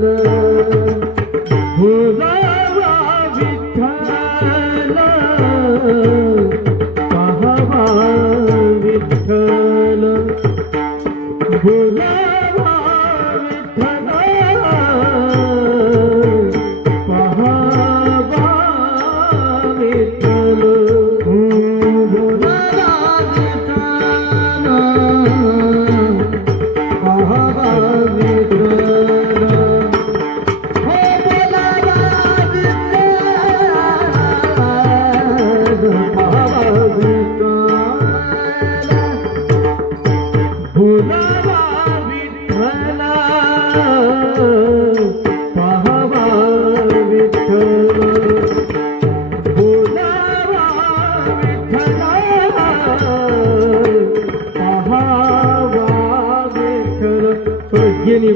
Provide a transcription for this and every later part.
Mm-hmm.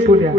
पुण्या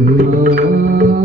Mm-hmm.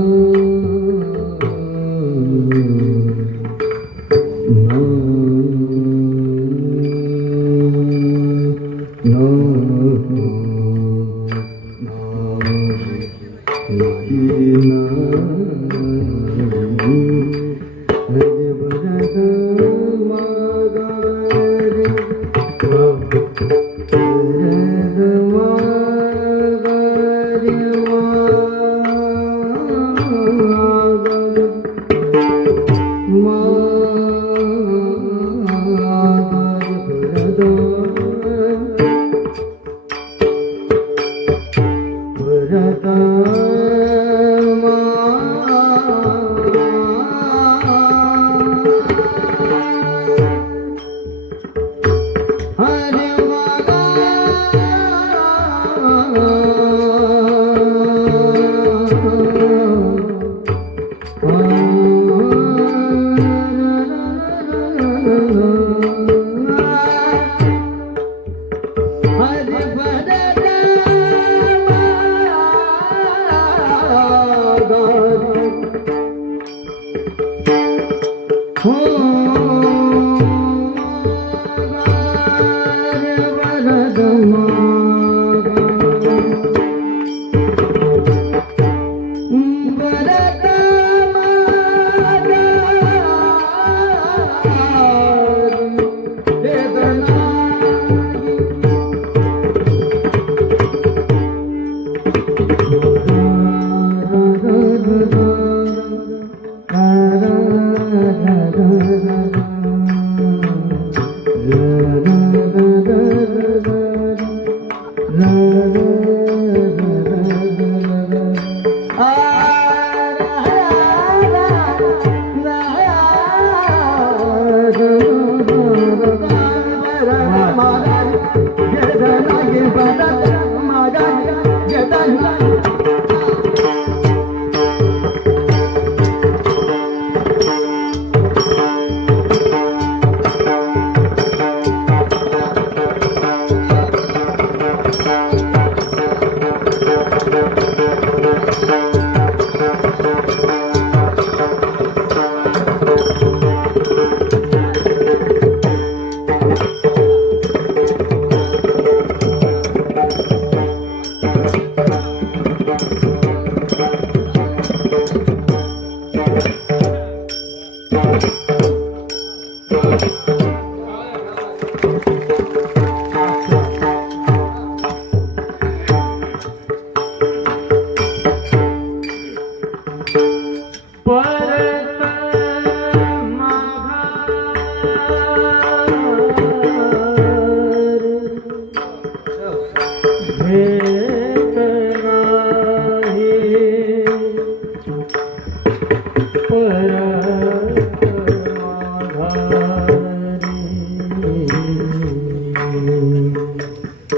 Rama